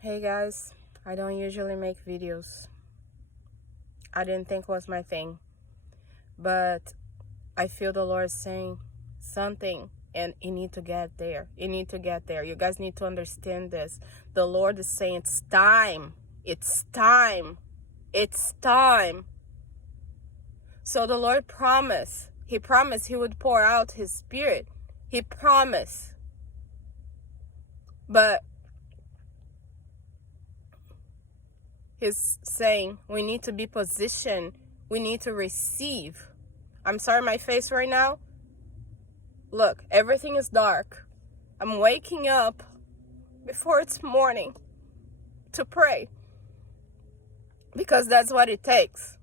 Hey guys, I don't usually make videos. I didn't think it was my thing, but I feel the Lord saying something, and you need to get there. You need to get there. You guys need to understand this. The Lord is saying it's time. It's time. It's time. So the Lord promised. He promised He would pour out His Spirit. He promised. But He's saying we need to be positioned. We need to receive. I'm sorry, my face right now. Look, everything is dark. I'm waking up before it's morning to pray. Because that's what it takes.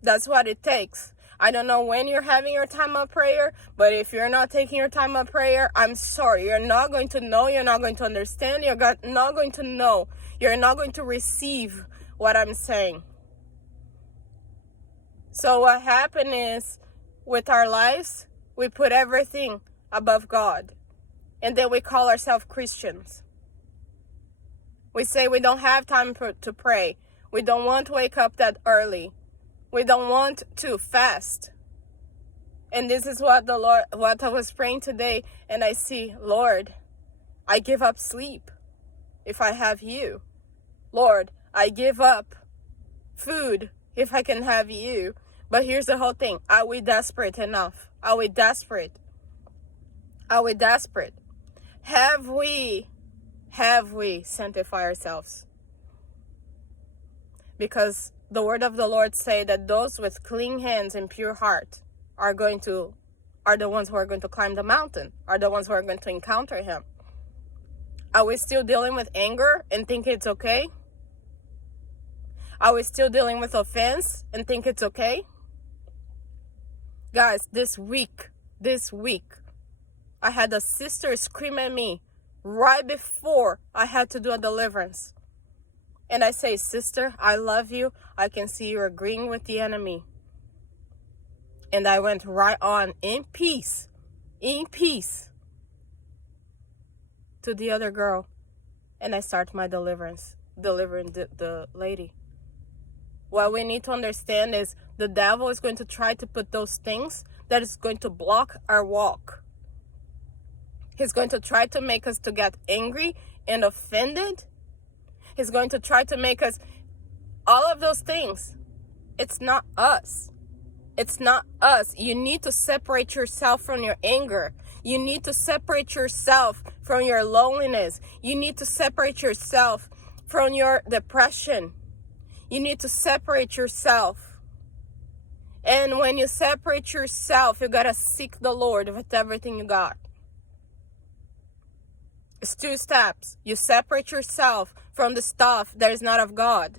That's what it takes. I don't know when you're having your time of prayer, but if you're not taking your time of prayer, I'm sorry. You're not going to know. You're not going to understand. You're not going to know. You're not going to receive what I'm saying. So what happened is, with our lives, we put everything above God. And then we call ourselves Christians. We say we don't have time to pray. We don't want to wake up that early. We don't want to fast. And this is what I was praying today. And I see, Lord, I give up sleep if I have you. Lord, I give up food if I can have you. But here's the whole thing. Are we desperate enough? Are we desperate? Are we desperate? Have we sanctified ourselves? Because the word of the Lord say that those with clean hands and pure heart are the ones who are going to climb the mountain, are the ones who are going to encounter Him. Are we still dealing with anger and think it's okay? Are we still dealing with offense and think it's okay? Guys, this week, I had a sister scream at me right before I had to do a deliverance. And I say, sister, I love you. I can see you're agreeing with the enemy. And I went right on in peace, to the other girl. And I start my deliverance, delivering the lady. What we need to understand is the devil is going to try to put those things that is going to block our walk. He's going to try to make us to get angry and offended. He's going to try to make us, all of those things. It's not us. It's not us. You need to separate yourself from your anger. You need to separate yourself from your loneliness. You need to separate yourself from your depression. You need to separate yourself. And when you separate yourself, you got to seek the Lord with everything you got. It's 2 steps. You separate yourself from the stuff that is not of God.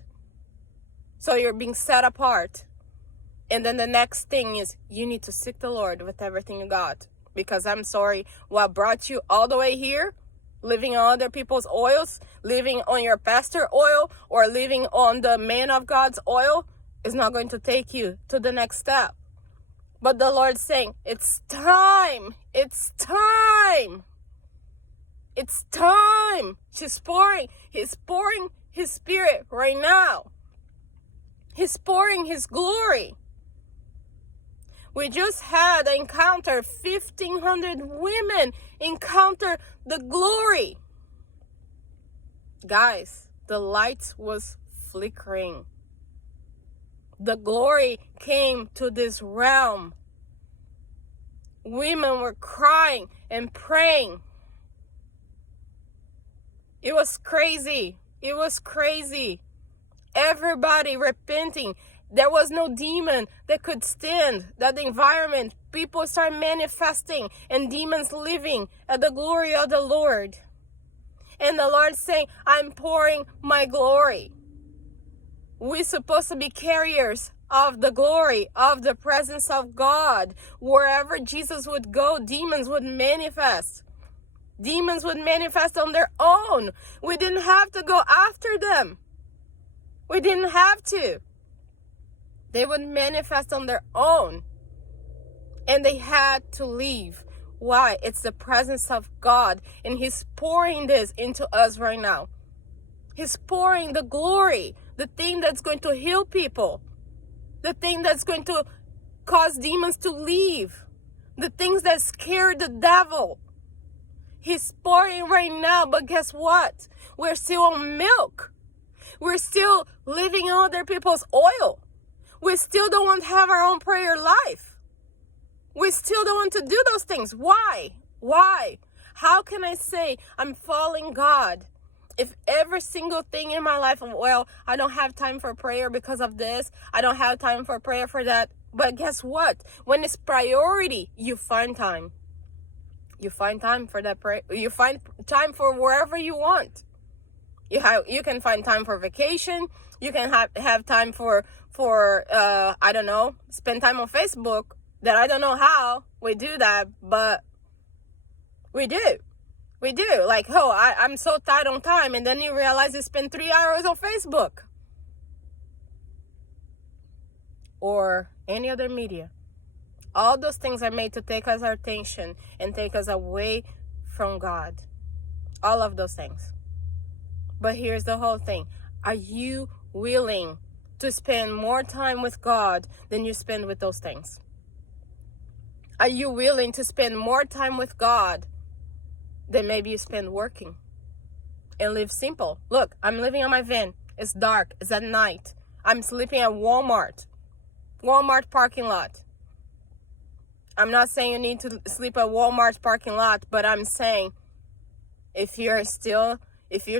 So you're being set apart. And then the next thing is you need to seek the Lord with everything you got. Because I'm sorry, what brought you all the way here, living on other people's oils, living on your pastor oil, or living on the man of God's oil, is not going to take you to the next step. But the Lord's saying, it's time. It's time. It's time. He's pouring His Spirit right now. He's pouring His glory. We just had an encounter. 1,500 women encounter the glory. Guys, the lights was flickering. The glory came to this realm. Women were crying and praying. It was crazy. It was crazy. Everybody repenting. There was no demon that could stand that environment. People start manifesting and demons living at the glory of the Lord. And the Lord saying, I'm pouring my glory. We're supposed to be carriers of the glory, of the presence of God. Wherever Jesus would go, demons would manifest. Demons would manifest on their own. We didn't have to go after them. We didn't have to. They would manifest on their own. And they had to leave. Why? It's the presence of God, and He's pouring this into us right now. He's pouring the glory, the thing that's going to heal people, the thing that's going to cause demons to leave, the things that scare the devil. He's pouring right now, but guess what? We're still on milk. We're still living on other people's oil. We still don't want to have our own prayer life. We still don't want to do those things. Why? Why? How can I say I'm following God if every single thing in my life, well, I don't have time for prayer because of this, I don't have time for prayer for that. But guess what? When it's priority, you find time. You find time for that prayer. You find time for wherever you want. You can find time for vacation. You can have time for I don't know, spend time on Facebook. That I don't know how we do that, but we do. We do. Like, oh, I'm so tight on time, and then you realize you spend 3 hours on Facebook or any other media. All those things are made to take us our attention and take us away from God. All of those things. But here's the whole thing. Are you willing to spend more time with God than you spend with those things? Are you willing to spend more time with God than maybe you spend working? And live simple. Look, I'm living on my van. It's dark. It's at night. I'm sleeping at Walmart parking lot. I'm not saying you need to sleep at Walmart's parking lot, but I'm saying if you're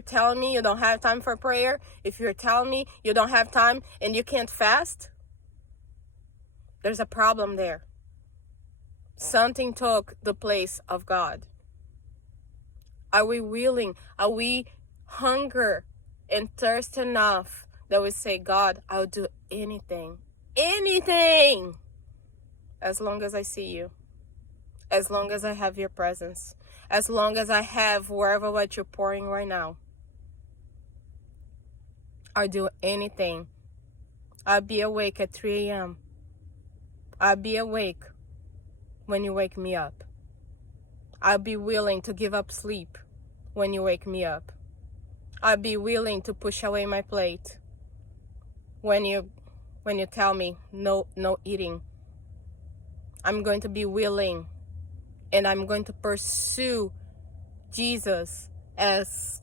telling me you don't have time for prayer, if you're telling me you don't have time and you can't fast, there's a problem there. Something took the place of God. Are we willing? Are we hunger and thirst enough that we say, God, I'll do anything, as long as I see you, as long as I have your presence, as long as I have wherever what you're pouring right now. I'll do anything. I'll be awake at 3 a.m. I'll be awake when you wake me up. I'll be willing to give up sleep when you wake me up. I'll be willing to push away my plate when you tell me no eating. I'm going to be willing, and I'm going to pursue Jesus as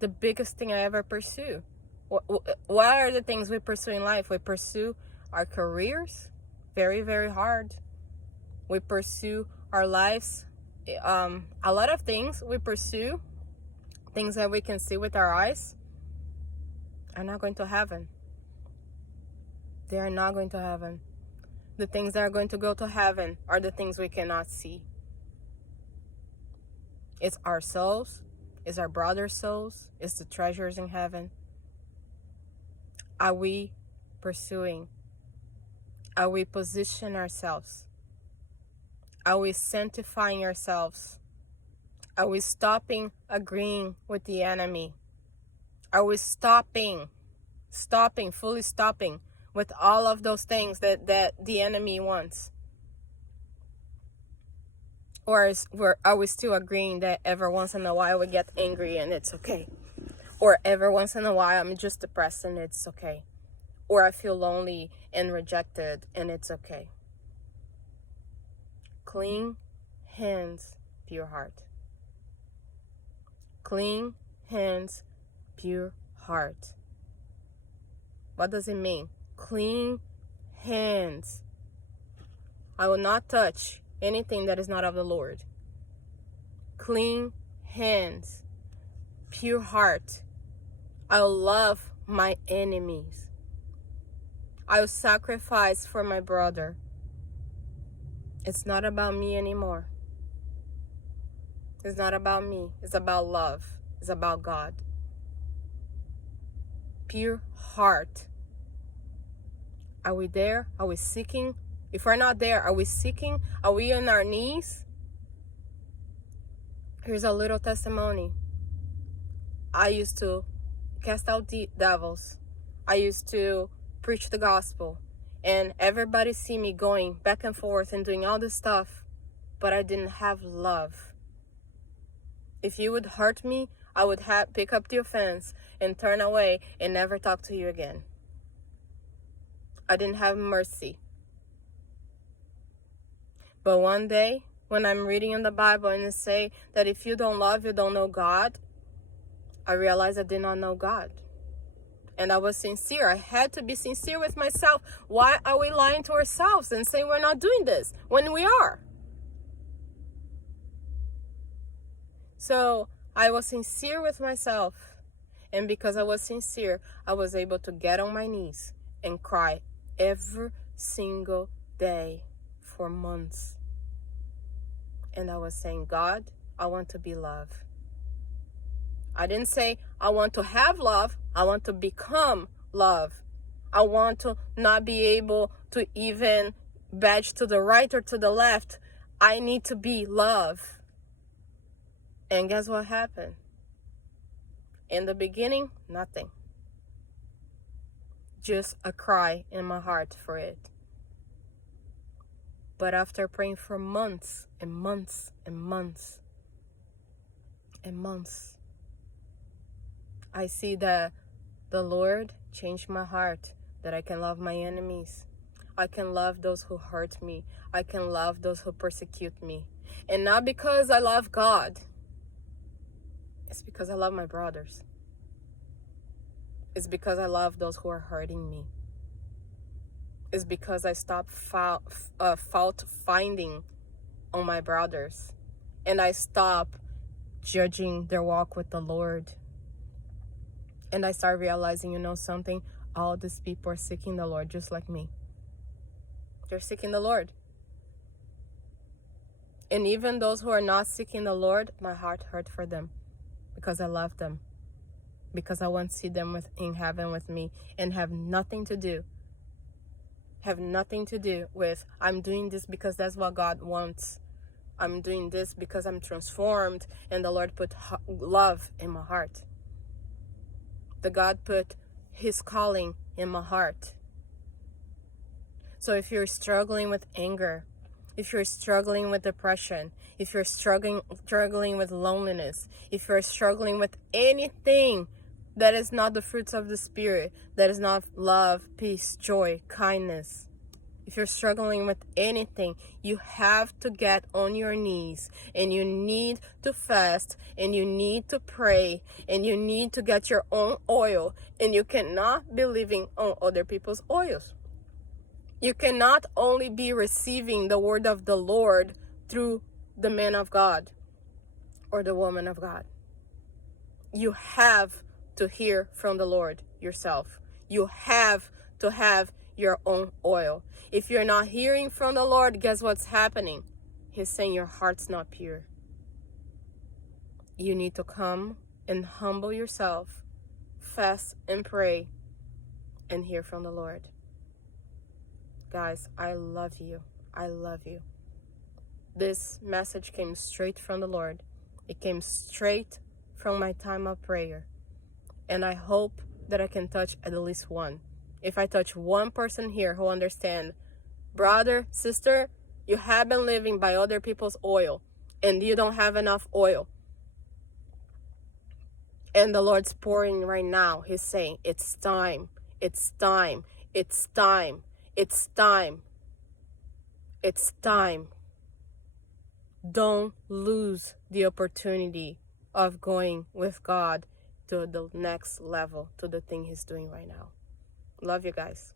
the biggest thing I ever pursue. What are the things we pursue in life? We pursue our careers, very, very hard. We pursue our lives, a lot of things we pursue, things that we can see with our eyes, are not going to heaven. They are not going to heaven. The things that are going to go to heaven are the things we cannot see. It's our souls, it's our brother's souls, it's the treasures in heaven. Are we pursuing? Are we positioning ourselves? Are we sanctifying ourselves? Are we stopping agreeing with the enemy? Are we fully stopping with all of those things that the enemy wants? Or are we still agreeing that every once in a while we get angry and it's okay? Or every once in a while I'm just depressed and it's okay? Or I feel lonely and rejected and it's okay? Clean hands, pure heart. Clean hands, pure heart. What does it mean? Clean hands. I will not touch anything that is not of the Lord. Clean hands, pure heart. I will love my enemies. I will sacrifice for my brother. It's not about me anymore. It's not about me. It's about love. It's about God. Pure heart. Are we there? Are we seeking? If we're not there, are we seeking? Are we on our knees? Here's a little testimony. I used to cast out devils. I used to preach the gospel. And everybody see me going back and forth and doing all this stuff. but I didn't have love. If you would hurt me, I would pick up the offense and turn away and never talk to you again. I didn't have mercy. But one day, when I'm reading in the Bible and it say that if you don't love, you don't know God, I realized I did not know God. And I was sincere. I had to be sincere with myself. Why are we lying to ourselves and saying we're not doing this when we are? So I was sincere with myself. And because I was sincere, I was able to get on my knees and cry every single day for months. And I was saying, God, I want to be love. I didn't say I want to have love. I want to become love. I want to not be able to even badge to the right or to the left. I need to be love. And guess what happened? In the beginning, nothing. Just a cry in my heart for it. But after praying for months and months and months and months, I see that the Lord changed my heart, that I can love my enemies. I can love those who hurt me. I can love those who persecute me. And not because I love God. It's because I love my brothers. It's because I love those who are hurting me. It's because I stopped fault finding on my brothers. And I stopped judging their walk with the Lord. And I started realizing, you know something? All these people are seeking the Lord just like me. They're seeking the Lord. And even those who are not seeking the Lord, my heart hurt for them because I love them. Because I want to see them in heaven with me and have nothing to do with I'm doing this because that's what God wants. I'm doing this because I'm transformed and the Lord put love in my heart. The God put his calling in my heart. So if you're struggling with anger, if you're struggling with depression, if you're struggling with loneliness, if you're struggling with anything that is not the fruits of the Spirit, that is not love, peace, joy, kindness, if you're struggling with anything, you have to get on your knees and you need to fast and you need to pray and you need to get your own oil, and you cannot be living on other people's oils. You cannot only be receiving the word of the Lord through the man of God or the woman of God. You have to hear from the Lord yourself. You have to have your own oil. If you're not hearing from the Lord, guess what's happening? He's saying your heart's not pure. You need to come and humble yourself, fast and pray, and hear from the Lord. Guys, I love you. I love you. This message came straight from the Lord. It came straight from my time of prayer. And I hope that I can touch at least one. If I touch one person here who understands, brother, sister, you have been living by other people's oil and you don't have enough oil. And the Lord's pouring right now. He's saying, it's time, it's time, it's time, it's time, it's time. Don't lose the opportunity of going with God to the next level, to the thing he's doing right now. Love you guys.